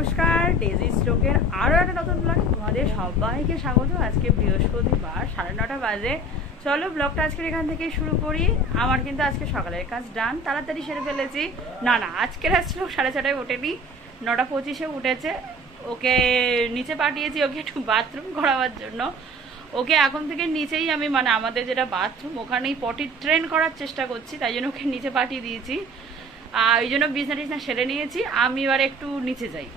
নমস্কার, ডেজি স্ট্রোকের আরও একটা নতুন ব্লগে তোমাদের সবাইকে স্বাগত। আজকে বৃহস্পতিবার 9:30 বাজে। চলো ব্লগটা আজকের এখান থেকে শুরু করি। আমার কিন্তু আজকে সকালের কাজ ডান, তাড়াতাড়ি সেরে ফেলেছি। না আজকের শ্লোক 6:30 ওঠেনি, 9:25 উঠেছে। ওকে নিচে পাঠিয়েছি ওকে একটু বাথরুম করাবার জন্য। ওকে এখন থেকে নিচেই আমি আমাদের যেটা বাথরুম ওখানেই পটি ট্রেন করার চেষ্টা করছি, তাই জন্য ওকে নিচে পাঠিয়ে দিয়েছি। ওই জন্য বিছনা টিছনা সেরে নিয়েছি। আমি এবার একটু নিচে যাই।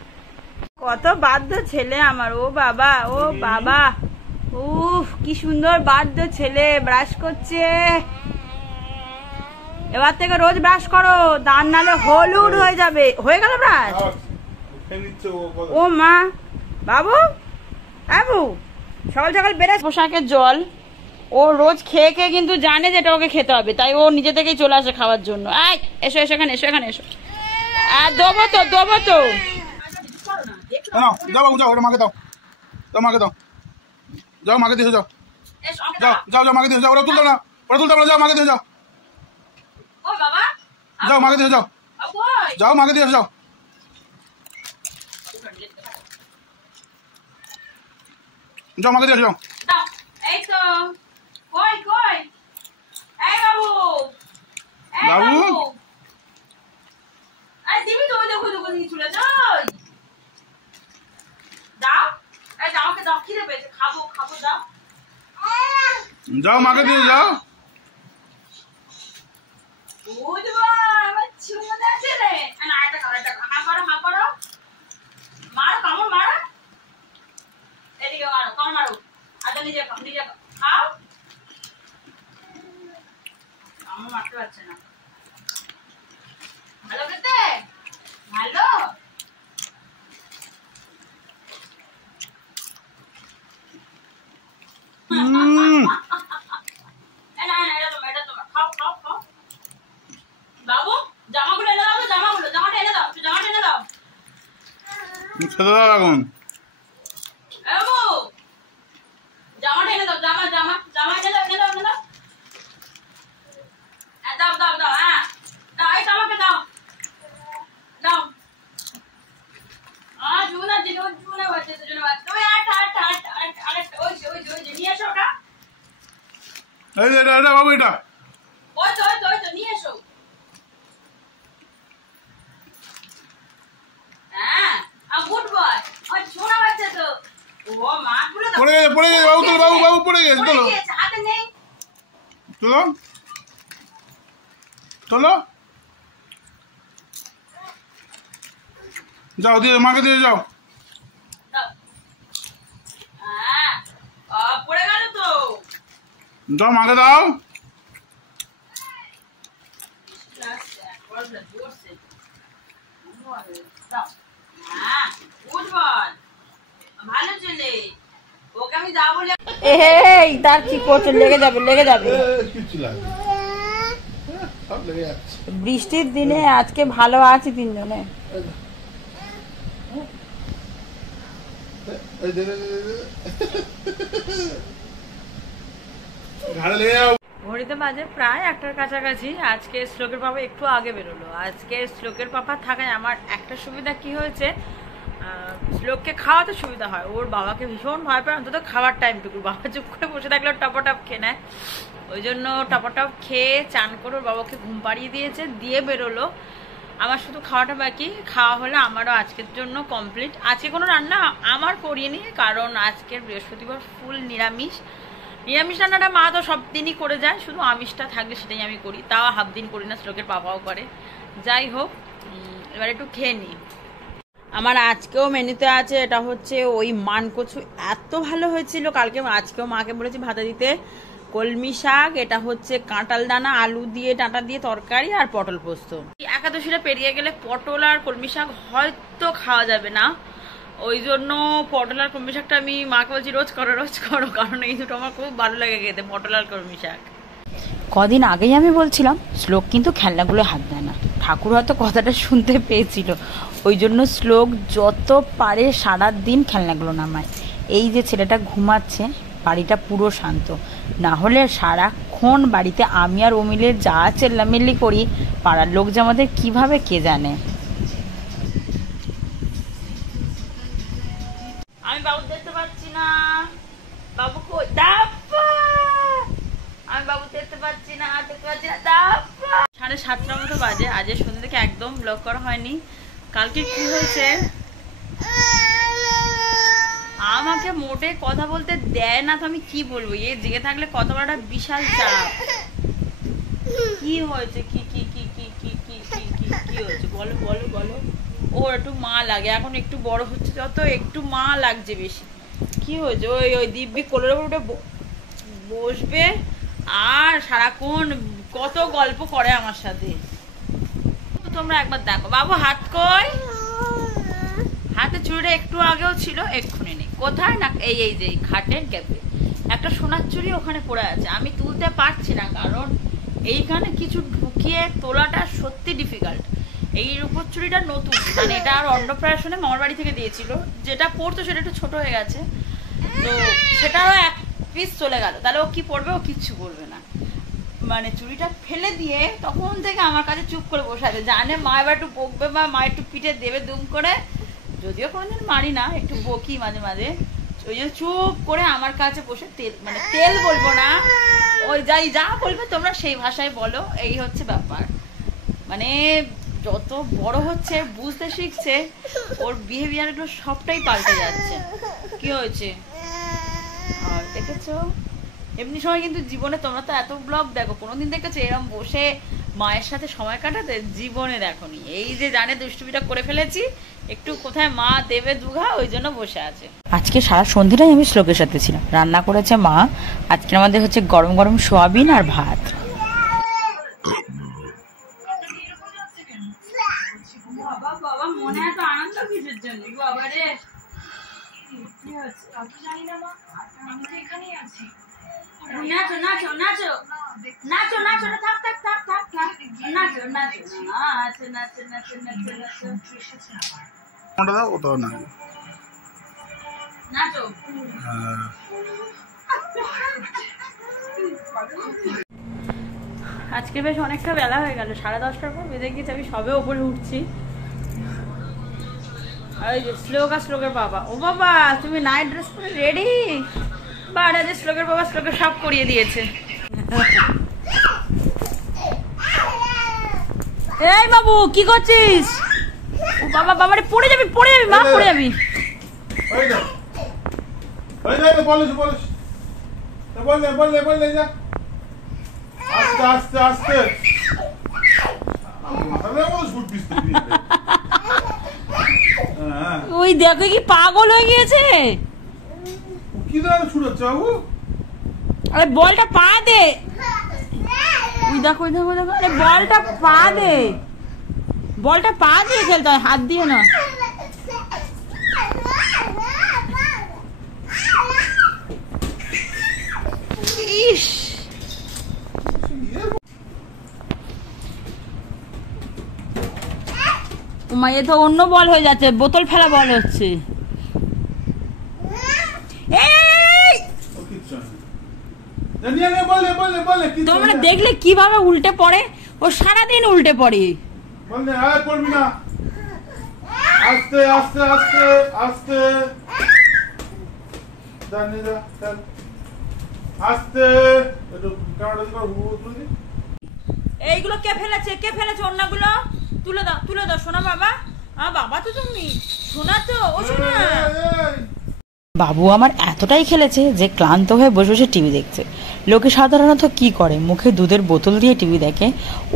কত বাধ্য ছেলে আমার, ও বাবা ও বাবা, উফ কি সুন্দর বাধ্য ছেলে, ব্রাশ করছে। এবার থেকে রোজ ব্রাশ করো, দাঁত নালে হলুদ হয়ে যাবে। হয়ে গেল ব্রাশ? ও মা, বাবু বাবু সকাল সকাল বেড়ে পোশাকের জল ও রোজ খেয়ে খেয়ে কিন্তু জানে যেটা ওকে খেতে হবে, তাই ও নিজে থেকেই চলে আসে খাওয়ার জন্য। এসো এসো এখানে, এসো এখানে এসো। দেবো তো দেবো তো। যাও যাও ওটা মাকে দাও, যাও মাকে দাও, যাও মাকে দিয়ে যাও, যাও যাও যাও মাকে দিয়ে যাও। ওরা তুলতে না, ওরা তুলতে না, যাও মাকে দিয়ে যাও, যাও মাকে দিয়ে যাও, যাও মাকে দিয়ে যাও, যাও মাকে দিয়ে যাও। এই তো কই কই, এই বাবু বাবু দিবি তো, দেখো দেখো নিয়ে চলে যাও। দাও এই আমাকে দাও, খিদে পেয়েছে, খাবো খাবো, দাও যাও মাকে দিয়ে যাও। বুঝবো আমার চুমনে আছে রে। না এটা করো, এটা হা করো, হা করো, মারো কামড় মারো, এদিকে মারো, কামড় মারো। আচ্ছা নিজে খাও। কামড় মারতে পারছে না। ভালো খেতে, ভালো। বাবু জামাগুলো এনে দাও, জামাটা এনে দাও, জামাটা এনে দাও। খেতে দাও এখন। বাবু জামাটা এনে দাও, জামা জামা জামা এনে দাও, এনে দাও, এনে দাও। দাও দাও দাও, হ্যাঁ দাও, এই জামাকে দাও দাও। জুনা জুনা বাচ্চা, জুনা বাচ্চা। ওই আরেকটা ওই যে নিয়ে এসো ওটা। এই যে এটা বাবু, এটা ওই তো নিয়ে এসো। হ্যাঁ গুড বয়। ওই ছোড়া বাচ্চা তো। ও মা গুলো পড়ে গেছে, পড়ে গেছে বাবু, তোলো বাবু, বাবু পড়ে গেছে, তোলো হাতে নেই, তোলো তোলো, যাও দিয়ে মাকে দিয়ে যাও। পড়ে গেল তো, যাও মাকে দাও। ভালো ছেলে, ওকে আমি যাবো বলে। এই তার কি করছে, লেগে যাবে লেগে যাবে। বৃষ্টির দিনে আজকে ভালো আছি তিনজনে। ঘড়িতে বাজে প্রায় 1টার কাছাকাছি। আজকে শ্লোকের পাপা একটু আগে বেরোলো। আজকে শ্লোকের পাপা থাকায় আমার একটা সুবিধা কি হয়েছে, শ্লোককে খাওয়াতে সুবিধা হয়। ওর বাবাকে ভীষণ ভয় পায়, অন্তত খাওয়ার টাইমটুকু। বাবা চুপ করে বসে থাকলে টপটপ খেয়ে নেয়, ওই জন্য টপটপ খেয়ে চান করে ওর বাবাকে ঘুম পাড়িয়ে দিয়েছে, দিয়ে বেরোলো। আমার শুধু খাওয়াটা বাকি, খাওয়া হলে আমারও আজকের জন্য কমপ্লিট। আজকে কোনো রান্না আমার করিনি, কারণ আজকের বৃহস্পতিবার ফুল নিরামিষ। নিরামিষ রান্নাটা মা তো সব দিনই করে যায়, শুধু আমিষটা থাকলে সেটাই আমি করি, তাও হাফ দিন করি না, শ্লোকের পাপাও করে। যাই হোক, এবার একটু খেয়ে নিই। আমার আজকেও মেনুতে আছে, এটা হচ্ছে ওই মানকচু, এত ভালো হয়েছিল কালকে। আজকেও মাকে বলেছি ভাতে দিতে। কলমি শাক, এটা হচ্ছে কাঁঠাল দানা আলু দিয়ে ডাঁটা দিয়ে তরকারি, আর পটল পোস্ত। একাদশীটা পেরিয়ে গেলে পটল আর কলমি শাক হয়তো খাওয়া যাবে না, ওই জন্য পটল আর কলমি শাকটা আমি মাকে বলছি রোজ করো, কারণ এই দুটো আমার খুব ভালো লাগে খেতে, পটল আর কলমি শাক। কদিন আগেই আমি বলছিলাম শ্লোক কিন্তু খেলনাগুলো হাত দেয় না, ঠাকুর হয়তো কথাটা শুনতে পেয়েছিল, ওই জন্য শ্লোক যত পারে সারাদিন খেলনাগুলো নামায়। এই যে ছেলেটা ঘুমাচ্ছে, বাড়িটা পুরো শান্ত, না হলে সারাক্ষণ বাড়িতে আমি আর ও মিলে যা চেল্লামিল্লি করি, পাড়ার লোক যে আমাদের কীভাবে কে জানে। আমি বাবু দেখতে পাচ্ছি না। বাবু কই? দাপ্পা, আমি বাবু দেখতে পাচ্ছি না, দেখতে পাচ্ছি না। দাপ্পা 7:30 মতো বাজে। আজ সন্ধ্যে থেকে একদম ব্লগ করা হয়নি। কালকে কি হয়েছে, আমাকে মোটে কথা বলতে দেয় না, তো আমি কি বলবো? এ জেগে থাকলে কথা বলাটা বিশাল চাপ। কি হয়েছে? কি কি কি কি কি কি কি কি কি হয়েছে বলো বলো বলো। ওর একটু মা লাগে, এখন একটু বড় হচ্ছে যত একটু মা লাগছে বেশি। কি হয়েছে? ওই ওই দিব্যি কোলের উপর উঠে বসবে আর সারাক্ষণ কত গল্প করে আমার সাথে। তোমরা একবার দেখো। বাবু হাত কই? হাতে চুড়িটা একটু আগেও ছিল, এক্ষুনি নেই। কোথায়? না এই এই যে খাটের গ্যাপে একটা সোনার চুড়ি ওখানে পড়ে আছে। আমি তুলতে পারছি না, কারণ এইখানে কিছু ঢুকিয়ে তোলাটা সত্যি ডিফিকাল্ট। এই রূপোর চুড়িটা নতুন, মানে এটা আর অন্নপ্রাশনে মামার বাড়ি থেকে দিয়েছিল। যেটা পড়তো সেটা একটু ছোট হয়ে গেছে, তো সেটাও এক পিস চলে গেল। তাহলে ও কি পড়বে? ও কিচ্ছু পড়বে না। মানে চুড়িটা ফেলে দিয়ে তখন থেকে আমার কাছে চুপ করে বসে আছে, জানে মা এবার একটু বকবে বা মা একটু পিঠে দেবে দুম করে। যদিও কোনোদিন মারি না, একটু বকি মাঝে মাঝে। ওই জন্য চুপ করে আমার কাছে বসে তেল, মানে তেল বলবো না, ওই যাই যা বলবে তোমরা সেই ভাষায় বলো। এই হচ্ছে ব্যাপার। মানে যত বড় হচ্ছে, বুঝতে শিখছে, ওর বিহেভিয়ার গুলো সবটাই পাল্টে যাচ্ছে। কি হয়েছে? আর দেখেছো, এমনি সময় কিন্তু জীবনে তোমরা তো এত ব্লগ দেখো, কোনোদিন দেখেছো এরকম বসে মায়ের সাথে সময় কাটাতে? জীবনে দেখোনি। এই যে জানে দুষ্টুমিটা করে ফেলেছি, একটু কোথায় মা দেবে দুঘা, ওই জন্য বসে আছে। আজকে সারা সন্ধ্যেটাই আমি শ্লোকের সাথে ছিলাম। রান্না করেছে মা। আজকে আমাদের হচ্ছে গরম গরম সোয়াবিন আর ভাত। বাবা বাবা, মনে এত আনন্দ কিসের জন্য? বাবা রে, কি হচ্ছে? জানি না মা, আমি তো এখানেই আছি। নাচো নাচো নাচো নাচো নাচো, থাক থাক থাক থাক থাক, নাচো নাচো নাচো নাচো নাচো নাচো নাচো। কোনটা দাও? ওটাও না, নাচো। আজকে বেশ অনেকটা বেলা হয়ে গেল, 10:30টার পর বেজে গিয়েছে। আমি সবে ওপরে উঠছি। আর ওই যে শ্লোক আর শ্লোকের বাবা। ও বাবা, তুমি নাইট ড্রেস পরে রেডি? বাড়া যে শ্লোকের বাবা শ্লোকের সব করিয়ে দিয়েছে। এই বাবু কি করছিস? ও বাবা, বাবারে পড়ে যাবি, পড়ে যাবি মা, পড়ে যাবি। ওই যা, ওই যা, বলিস বলিস, বললে বললে বললে যা, আস্তে আস্তে আস্তে। ওই দেখো কি পাগল হয়ে গিয়েছে। কি ধরনের ছুড়াচ্ছে বাবু? আরে বলটা পা দে। ওই দেখো ওই দেখো দেখো, আরে বলটা পা দে। বলটা পা দিয়ে খেলতে হয়, হাত দিয়ে না। ইস, এ তো অন্য বল হয়ে যাচ্ছে, বোতল ফেলা বল হচ্ছে। তোমরা দেখলে কিভাবে উল্টে পড়ে? ও সারাদিন উল্টে পড়ে। পড়বি না, আস্তে আস্তে আস্তে আস্তে আস্তে। এইগুলো কে ফেলেছে? কে ফেলেছে অন্যগুলো? তুলে দাও, তুলে দাও সোনা বাবা। বাবা তো তুমি সোনা, তো ও সোনা। বাবু আমার এতটাই খেলেছে যে ক্লান্ত হয়ে বসে বসে টিভি দেখছে। লোকে সাধারণত কি করে, মুখে দুধের বোতল দিয়ে টিভি দেখে,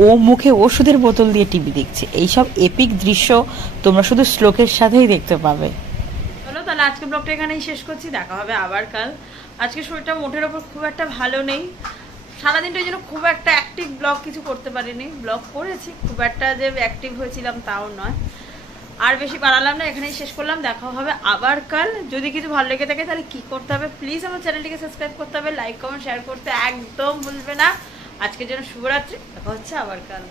ও মুখে ওষুধের বোতল দিয়ে টিভি দেখছে। এইসব এপিক দৃশ্য তোমরা শুধু শ্লোকের সাথেই দেখতে পাবে। চলো তাহলে আজকে ব্লগটা এখানেই শেষ করছি, দেখা হবে আবার কাল। আজকে শরীরটা মোটের ওপর খুব একটা ভালো নেই। সারাদিনটার জন্য খুব একটা অ্যাক্টিভ ব্লগ কিছু করতে পারিনি। ব্লগ করেছি, খুব একটা যে অ্যাক্টিভ হয়েছিলাম তাও নয়। আর বেশি বাড়ালাম না, এখানেই শেষ করলাম। দেখা হবে আবার কাল। যদি কিছু ভালো লেগে থাকে তাহলে কি করতে হবে? প্লিজ আমার চ্যানেলটিকে সাবস্ক্রাইব করতে হবে, লাইক কমেন্ট শেয়ার করতে একদম ভুলবে না। আজকের জন্য শুভরাত্রি, দেখা হচ্ছে আবার কাল।